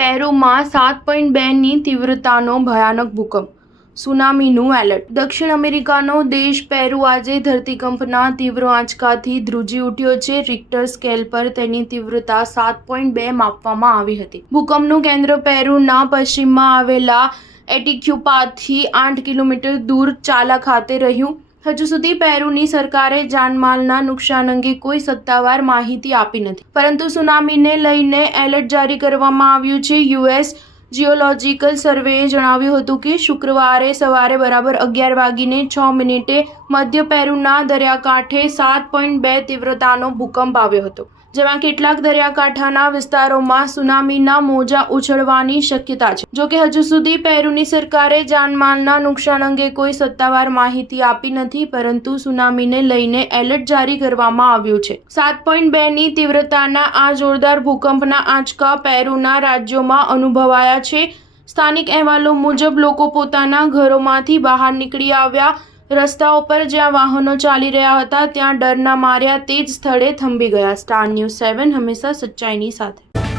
પેરુમાં 7.2ની તીવ્રતાનો ભયાનક ભૂકંપ, સુનામીનું એલર્ટ। દક્ષિણ અમેરિકાનો દેશ પેરુ આજે ધરતીકંપના તીવ્ર આંચકાથી ધ્રુજી ઉઠ્યો છે। રિક્ટર સ્કેલ પર તેની તીવ્રતા 7.2 માપવામાં આવી હતી। ભૂકંપનું કેન્દ્ર પેરુના પશ્ચિમમાં આવેલા એટિક્યુપાથી 8 કિલોમીટર દૂર ચાલા ખાતે રહ્યું। હજુ સુધી પેરુની સરકારે જાનમાલના નુકસાન અંગે કોઈ સત્તાવાર માહિતી આપી નથી, પરંતુ સુનામીને લઈને એલર્ટ જારી કરવામાં આવ્યું છે। યુએસ જિયોલોજિકલ સર્વેએ જણાવ્યું હતું કે શુક્રવારે સવારે બરાબર 11:06 મધ્ય પેરુના દરિયાકાંઠે 7.2 તીવ્રતાનો ભૂકંપ આવ્યો હતો, જેમાં કેટલાક દરિયાકાંઠાના વિસ્તારોમાં સુનામીના મોજા ઉછળવાની શક્યતા છે। જોકે હજુ સુધી પેરુની સરકારે જાનમાલના નુકસાન અંગે કોઈ સત્તાવાર માહિતી આપી નથી, પરંતુ સુનામીને લઈને એલર્ટ જારી કરવામાં આવ્યું છે। 7.2ની તીવ્રતાના આ જોરદાર ભૂકંપના આંચકા પેરુના રાજ્યોમાં અનુભવાયા છે। સ્થાનિક અહેવાલો મુજબ લોકો પોતાના ઘરોમાંથી બહાર નીકળી આવ્યા। રસ્તાઓ પર જ્યાં વાહનો ચાલી રહ્યા હતા ત્યાં ડરના માર્યા તે જ સ્થળે થંભી ગયા। સ્ટાર ન્યૂઝ 7 હંમેશા સચ્ચાઈની સાથે।